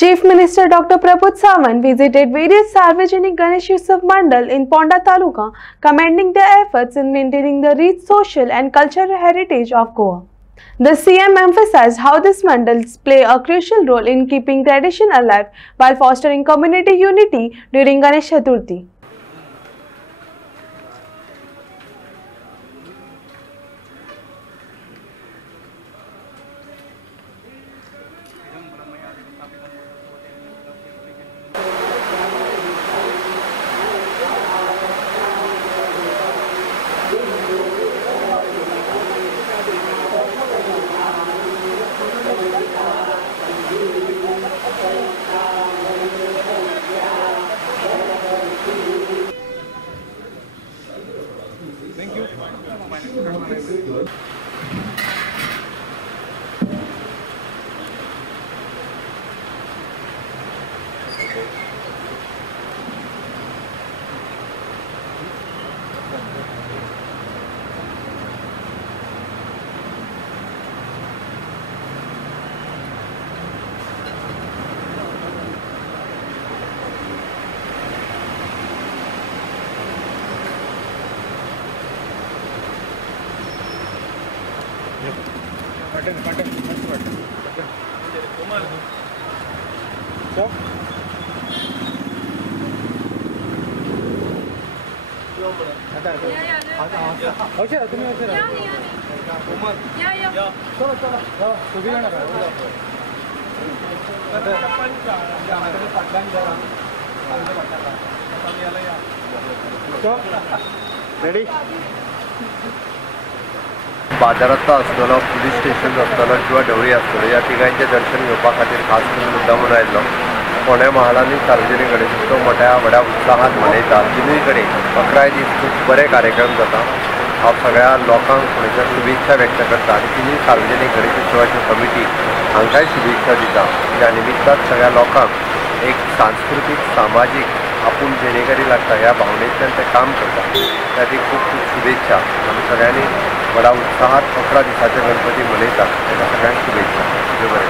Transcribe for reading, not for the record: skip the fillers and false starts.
Chief Minister Dr. Prabodh Sawant visited various Sarvajanik Ganesh Utsav Mandal in Ponda Taluka, commending their efforts in maintaining the rich social and cultural heritage of Goa. The CM emphasized how these mandals play a crucial role in keeping tradition alive while fostering community unity during Ganesh Chaturthi. Thank you. Button. Ready? बाजारात आसतलो police station आसतलो किंवा ढवळी आसतलो या ठिकाणचे दर्शन घेवपा खातीर खास करून मुद्दामून आयिल्लो. फोंड्या महालांनी सार्वजनीक गणेशोत्सव मोठ्या उत्साहात मनयतात. तिनूय कडेन 11 दीस खूब बरे कार्यक्रम जाता. हांव सगळ्या लोकांक फोंडेच्या शुभेच्छा व्यक्त करता आनी तिनूय सार्वजनीक गणेशोत्सवाची कमिटी हांकांय शुभेच्छा दिता. ह्या निमित्तान सगळ्या लोकांक एक सांस्कृतीक सामाजीक आपूण जेणेकरी लागता ह्या भावनेंतल्यान ते काम करता. त्या खातीर खूब खूब शुभेच्छा. आमी सगळ्यांनी बड़ा उत्साहात 11 दिसाचे गणपती मनयतात. ताका सगळ्यांक शुभेच्छा. देव बरें.